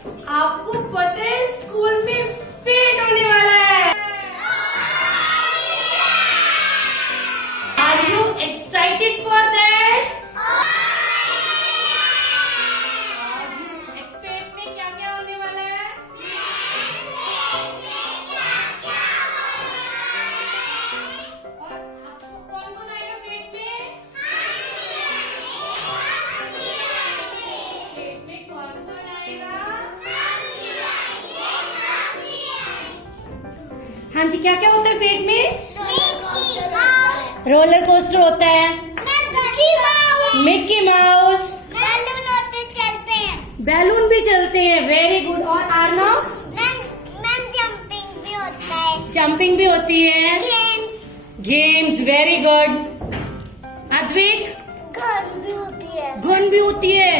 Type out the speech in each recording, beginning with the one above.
आपको पता है स्कूल में फेट होने वाला है। Are you excited for that? Fete में क्या क्या होने वाला है? और आपको कौन कौन आएगा फेट में? फेट में कौन कौन आएगा? हाँ जी, क्या क्या होता है फेट में? रोलर कोस्टर होता है, मिक्की माउस, बैलून भी चलते हैं। Very good. और आरना? जंपिंग भी होती है। Games, very good. Advik? Gun भी होती है।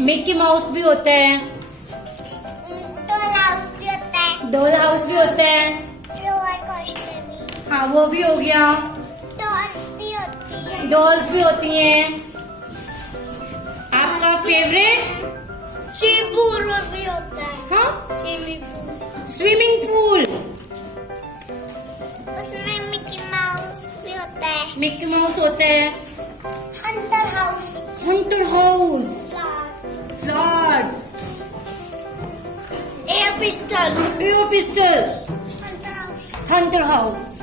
मिक्की माउस भी होता है। डॉल हाउस भी होता है। हाँ, वो भी हो गया। डॉल्स भी होती हैं। आपका फेवरेट? भी होता है। हाँ, स्विमिंग स्विमिंग पूल। उसमें मिकी माउस भी होता है। मिक्की माउस होता है। Hunter house, Hunter house, flowers, air pistol, air pistol, Hunter house. Hunter house.